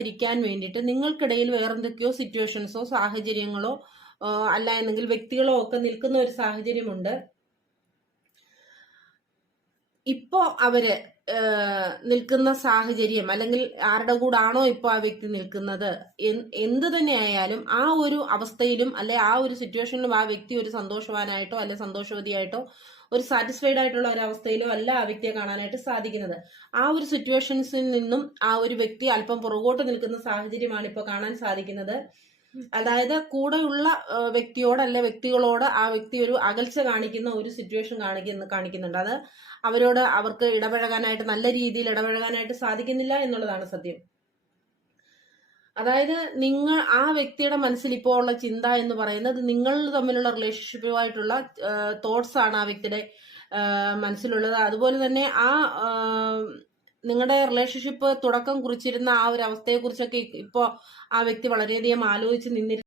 ഇരിക്കാൻ വേണ്ടിയിട്ട് നിങ്ങൾക്കിടയിൽ വേറെന്തൊക്കെയോ സിറ്റുവേഷൻസോ സാഹചര്യങ്ങളോ അല്ല എന്നെങ്കിൽ വ്യക്തികളോ ഒക്കെ നിൽക്കുന്ന ഒരു സാഹചര്യമുണ്ട്. ഇപ്പോ അവർ നിൽക്കുന്ന സാഹചര്യം അല്ലെങ്കിൽ ആരുടെ കൂടാണോ ഇപ്പൊ ആ വ്യക്തി നിൽക്കുന്നത്? എന്ത് തന്നെ ആയാലും ആ ഒരു അവസ്ഥയിലും അല്ലെ ആ ഒരു സിറ്റുവേഷനിലും ആ വ്യക്തി ഒരു സന്തോഷവാനായിട്ടോ അല്ലെ സന്തോഷവതിയായിട്ടോ ഒരു സാറ്റിസ്ഫൈഡ് ആയിട്ടുള്ള ഒരു അവസ്ഥയിലോ അല്ല ആ വ്യക്തിയെ കാണാനായിട്ട് സാധിക്കുന്നത്. ആ ഒരു സിറ്റുവേഷൻസിൽ നിന്നും ആ ഒരു വ്യക്തി അല്പം പുറകോട്ട് നിൽക്കുന്ന സാഹചര്യമാണ് ഇപ്പോൾ കാണാൻ സാധിക്കുന്നത്. അതായത് കൂടെയുള്ള വ്യക്തിയോട് അല്ലെ വ്യക്തികളോട് ആ വ്യക്തി ഒരു അകൽച്ച കാണിക്കുന്ന ഒരു സിറ്റുവേഷൻ കാണിക്കുന്ന കാണിക്കുന്നുണ്ട്. അത് അവരോട് അവർക്ക് ഇടപഴകാനായിട്ട് നല്ല രീതിയിൽ ഇടപഴകാനായിട്ട് സാധിക്കുന്നില്ല എന്നുള്ളതാണ് സത്യം. അതായത് നിങ്ങൾ ആ വ്യക്തിയുടെ മനസ്സിൽ ഇപ്പോൾ ഉള്ള ചിന്ത എന്ന് പറയുന്നത് നിങ്ങൾ തമ്മിലുള്ള റിലേഷൻഷിപ്പുമായിട്ടുള്ള തോട്ട്സ് ആണ് ആ വ്യക്തിയുടെ മനസ്സിലുള്ളത്. അതുപോലെ തന്നെ ആ നിങ്ങളുടെ റിലേഷൻഷിപ്പ് തുടക്കം കുറിച്ചിരുന്ന ആ ഒരു അവസ്ഥയെ കുറിച്ചൊക്കെ ഇപ്പോൾ ആ വ്യക്തി വളരെയധികം ആലോചിച്ച് നിന്നിരുന്നു